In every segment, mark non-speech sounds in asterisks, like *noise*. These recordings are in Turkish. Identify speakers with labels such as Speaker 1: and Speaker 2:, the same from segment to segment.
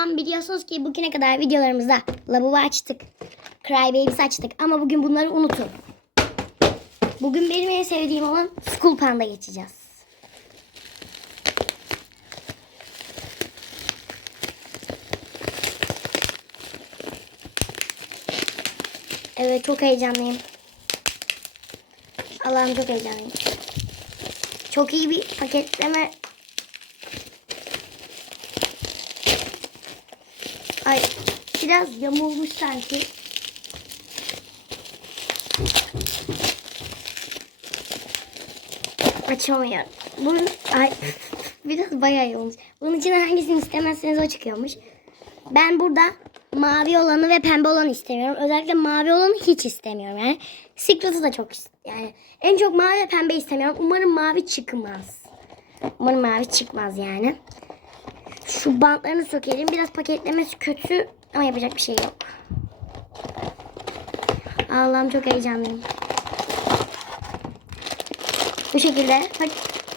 Speaker 1: Selam biliyorsunuz ki bugüne kadar videolarımızda Labubu açtık. Cry Babies açtık ama bugün bunları unutun. Bugün benim en sevdiğim olan School Panda geçeceğiz. Evet çok heyecanlıyım. Allah'ım çok heyecanlıyım. Çok iyi bir paketleme Ay biraz yamulmuş sanki. Açamıyorum. Bunun ay *laughs* biraz bayağı iyi olmuş. Bunun içine hangisini istemezseniz o çıkıyormuş. Ben burada mavi olanı ve pembe olanı istemiyorum. Özellikle mavi olanı hiç istemiyorum. Yani Secret'ı da çok yani en çok mavi ve pembe istemiyorum. Umarım mavi çıkmaz. Umarım mavi çıkmaz yani. Şu bantlarını sökelim. Biraz paketlemesi kötü ama yapacak bir şey yok. Allah'ım çok heyecanlıyım. Bu şekilde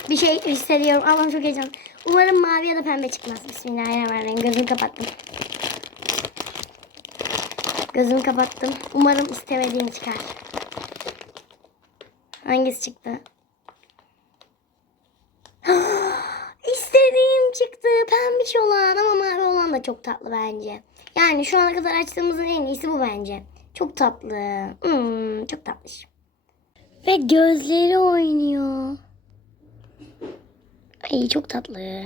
Speaker 1: bir şey hissediyorum. Allah'ım çok heyecanlı. Umarım mavi ya da pembe çıkmaz. Bismillahirrahmanirrahim. Gözümü kapattım. Gözümü kapattım. Umarım istemediğim çıkar. Hangisi çıktı? İstediğim çıktı. Pembiş olan ama mavi olan da çok tatlı bence. Yani şu ana kadar açtığımızın en iyisi bu bence. Çok tatlı. Hmm, çok tatlış. Ve gözleri oynuyor. Ay çok tatlı.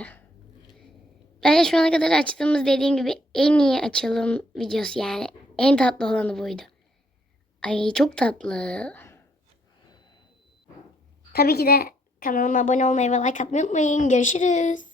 Speaker 1: Bence şu ana kadar açtığımız dediğim gibi en iyi açılım videosu yani. En tatlı olanı buydu. Ay çok tatlı. Tabii ki de kanalıma abone olmayı ve like atmayı unutmayın. Görüşürüz.